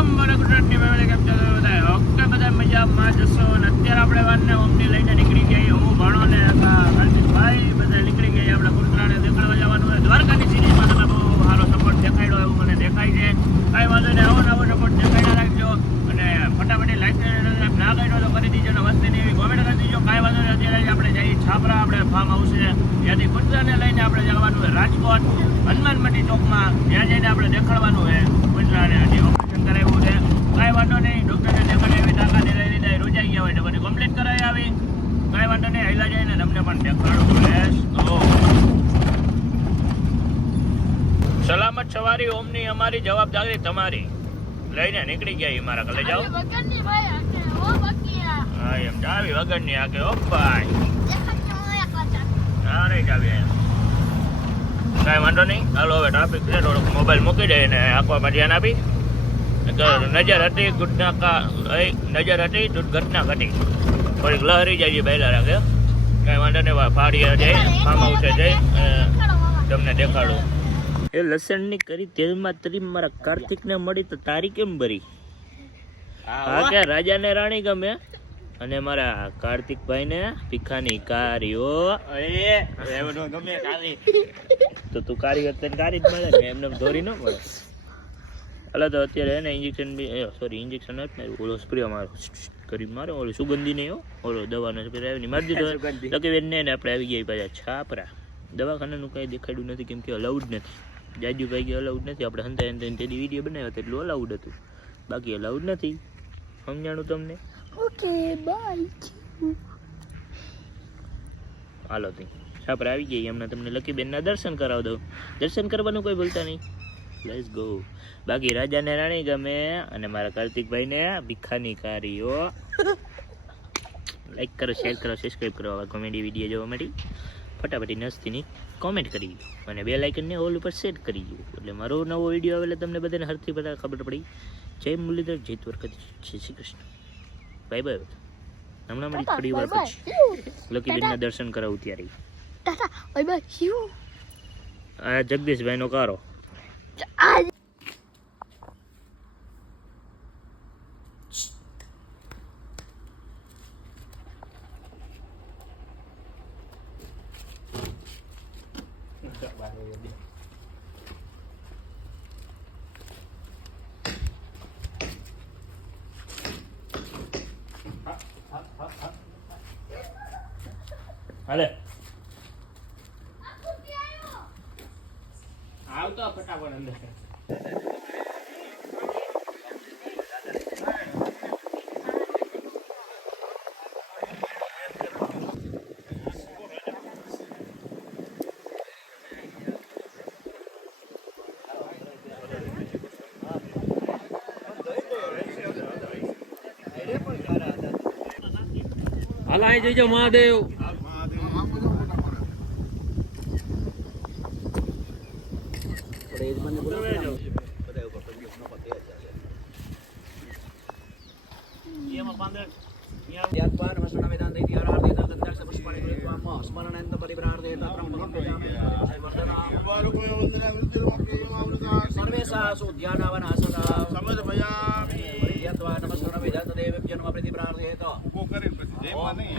ઓમ બોલે ગુજરાતની બધા મજામાં જશો અને અત્યારે આપણે વાનને ઓમને લઈને નીકળી ગયા હું, ભણો ને ભાઈ બધા નીકળી ગયા આપણે કુતરાને દેખાડવા જવાનું હોય. દ્વારકાની સિરીઝમાં સારો સપોર્ટ દેખાડ્યો એવું મને દેખાય છે. કાંઈ વાંધો નહીં, આવો નવો સપોર્ટ દેખાડ્યા રાખજો. અને ફટાફટ લાઈક ના કર્યો તો કરી દીજો. ને વસ્તીની એવી કોમેન્ટ કરી દીજો. કાંઈ વાંધો નહીં, અત્યારે આપણે જઈએ છાપરા, આપણે ફાર્મ હાઉસ છે. ત્યાંથી કુતરાને લઈને આપણે જવાનું હોય રાજકોટ. હનુમાન મંડી ચોકમાં. ત્યાં જઈને આપણે દેખાડવાનું છે કુતરાને. ઓપરેશન કરાવ્યું છે. કાંઈ વાંધો નહીં ડૉક્ટરને દેખાડે એવી તાકાત લઈ લીધા રોજાઈ ગયા હોય તો મને કમ્પ્લીટ કરાવી આવી. કાંઈ વાંધો નહીં હેલા ને તમને પણ દેખાડું લેસ તો સલામત સવારી ઓમની અમારી જવાબદારી તમારી. લઈને નીકળી ગયા એ મારા કલે જાઓ. હા એમ ચાવી વગરની આગે ઓ ભાઈ. નહીં ચાવી એમ કાંઈ વાંધો નહીં. હાલો હવે ટ્રાફિક છે થોડુંક મોબાઈલ મૂકી દે ને આંખવામાં ધ્યાન આપી. નજર હતી ઘટના નજર હતી દુર્ઘટના ઘટી. થોડીક લહેરી જાય છે પહેલા રાખે. કાંઈ વાંધો નહીં ફાડીએ જાય ફાર્મ હાઉસે જઈ તમને દેખાડું. એ લસણની કરી તેલમાં તરી મારા કાર્તિકને મળી તો તારી કેમ ભરી? હા કે રાજાને રાણી ગમે? અને મારા કાર્તિકભાઈને ભીખાની કારીઓ. તો તું કારી હોત તને કારી જ મળે ને એમને એમ ધોરી ન મળે. હાલો તો અત્યારે એને ઇન્જેક્શન બી સોરી ઇન્જેક્શન નથી માર્યું ઓલો સ્પ્રે મારો કરી મારો ઓલો સુગંધી નહીં હો. ઓલો દવાનો સ્પ્રે આવી નહીં. મારી દીધો લકી ને આપણે આવી ગયા પાછા છાપરા. દવાખાનાનું કાંઈ દેખાડ્યું નથી કેમ કે અલાઉડ નથી. જાજુ ભાઈ કે અલાઉડ નથી. આપણે હંતા હંતા તેની વીડિયો બનાવ્યો તો એટલું અલાઉડ હતું. બાકી અલાઉડ નથી. સમજાણું તમને? ઓકે બાય હાલો તી. છાપરા આવી ગઈ એમને તમને લકી બેનના દર્શન કરાવ દઉં. દર્શન કરવાનું કોઈ ભૂલતા નહીં. લેટ્સ ગો બાકી રાજાને રાણી ગમે અને મારા કાર્તિકભાઈને ભીખાની કારીઓ. લાઈક કરો શેર કરો સબસ્ક્રાઈબ કરો. આવા કોમેડી વીડિયો જોવા માટે. ફટાફટી નસ્તીની કોમેન્ટ કરી અને બે લાઇકનને ઓલ ઉપર સેટ કરી દો. એટલે મારો નવો વીડિયો આવે એટલે તમને બધાને હરથી બધા ખબર પડી. જય મુરલીધર જીત જય શ્રી કૃષ્ણ. બાય બાય હમણાં મળી થોડી વાર પછી. લકીબેનના દર્શન કરાવું ત્યારે. આ જગદીશભાઈ નો આ જગદીશભાઈનો કારો. આ આવતો ફટાફટ અંદર હાલ અહીં જઈજો મહાદેવ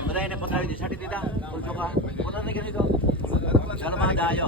બધાને પતાવી દી છાટી દીધા કરી દીધો જન્માદાય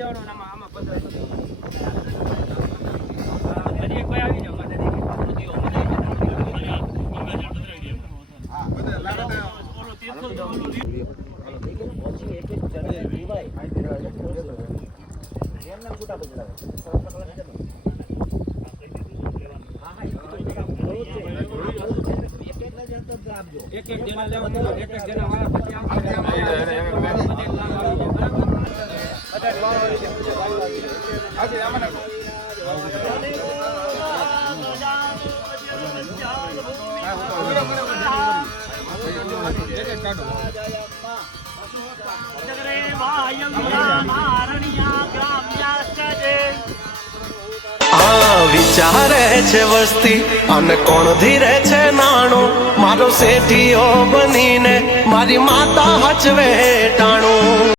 Gracias. એક એક જણા લેવા એક એક જણા વાળા પછી આપણે આવશે. આ વિચારે છે વસ્તી, અને કોણ ધીરે છે નાણું મારો શેઠીઓ બનીને મારી માતા હચવે ટાણું